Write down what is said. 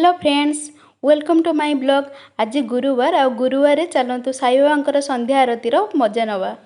Hello friends, welcome to my blog. आज गुरुवार आ गुरुवार चलतु साई बाबा संध्या आरती मजा नवा।